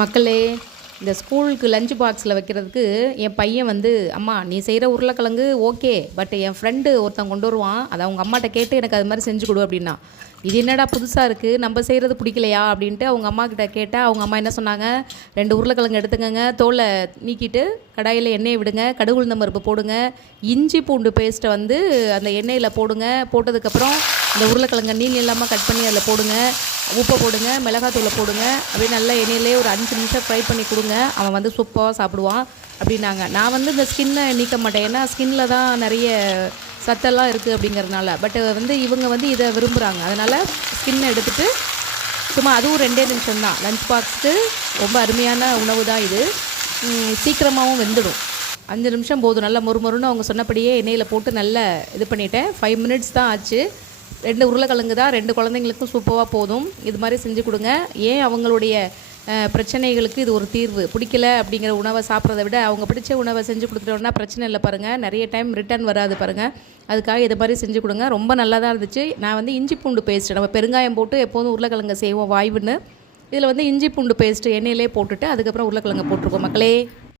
மக்களே இந்த ஸ்கூலுக்கு லஞ்ச் பாக்ஸில் வைக்கிறதுக்கு என் பையன் வந்து அம்மா நீ செய்கிற உருளைக்கிழங்கு ஓகே பட் என் ஃப்ரெண்டு ஒருத்தன் கொண்டு வருவான். அதை அவங்க அம்மாட்ட கேட்டு எனக்கு அது மாதிரி செஞ்சு கொடு அப்படின்னா. இது என்னடா புதுசாக இருக்குது நம்ம செய்கிறது பிடிக்கலையா? அப்படின்ட்டு அவங்க அம்மா கிட்ட கேட்டால் அவங்க அம்மா என்ன சொன்னாங்க? ரெண்டு உருளைக்கிழங்கு எடுத்துக்கோங்க தோலை நீக்கிட்டு கடாயில் எண்ணெயை விடுங்க கடுகு உளுந்த பருப்பு போடுங்க இஞ்சி பூண்டு பேஸ்ட்டை வந்து அந்த எண்ணெயில் போடுங்க போட்டதுக்கப்புறம் இந்த உருளைக்கிழங்கை நீள் இல்லாமல் கட் பண்ணி அதில் போடுங்க உப்பை போடுங்க மிளகாத்தூளை போடுங்க அப்படியே நல்லா எண்ணெயிலே ஒரு அஞ்சு நிமிஷம் ஃப்ரை பண்ணி கொடுங்க. அவன் வந்து சூப்பராக சாப்பிடுவான் அப்படின்னாங்க. நான் வந்து இந்த ஸ்கின்னை நீக்க மாட்டேன். ஏன்னா ஸ்கின்னில் தான் நிறைய சத்தெல்லாம் இருக்குது அப்படிங்கிறதுனால. பட் வந்து இவங்க வந்து இதை விரும்புகிறாங்க அதனால் ஸ்கின்னை எடுத்துகிட்டு சும்மா அதுவும் ரெண்டே நிமிஷம் தான். லஞ்ச் பாக்ஸுக்கு ரொம்ப அருமையான உணவு தான் இது. சீக்கிரமாகவும் வெந்துடும். அஞ்சு நிமிஷம் போதும். நல்லா மொறுமொறுன்னு அவங்க சொன்னபடியே எண்ணெயில் போட்டு நல்லா இது பண்ணிட்டேன். ஃபைவ் மினிட்ஸ் தான் ஆச்சு. ரெண்டு உருளைக்கிழங்கு தான் ரெண்டு குழந்தைங்களுக்கும் சூப்பராக போதும். இது மாதிரி செஞ்சு கொடுங்க. ஏன் அவங்களுடைய பிரச்சனைகளுக்கு இது ஒரு தீர்வு? பிடிக்கல அப்படிங்கிற உணவை சாப்பிட்றத விட அவங்க பிடிச்ச உணவை செஞ்சு கொடுத்துட்டோம்னா பிரச்சனை இல்லை பாருங்கள் நிறைய டைம் ரிட்டர்ன் வராது பாருங்கள் அதுக்காக இது மாதிரி செஞ்சு கொடுங்க. ரொம்ப நல்லா தான் இருந்துச்சு. நான் வந்து இஞ்சி பூண்டு பேஸ்ட்டு நம்ம பெருங்காயம் போட்டு எப்போதும் உருளைக்கிழங்கு செய்வோம் வாய்வுன்னு. இதில் வந்து இஞ்சி பூண்டு பேஸ்ட்டு எண்ணெயிலே போட்டுட்டு அதுக்கப்புறம் உருளைக்கிழங்கு போட்டிருக்கோம் மக்களே.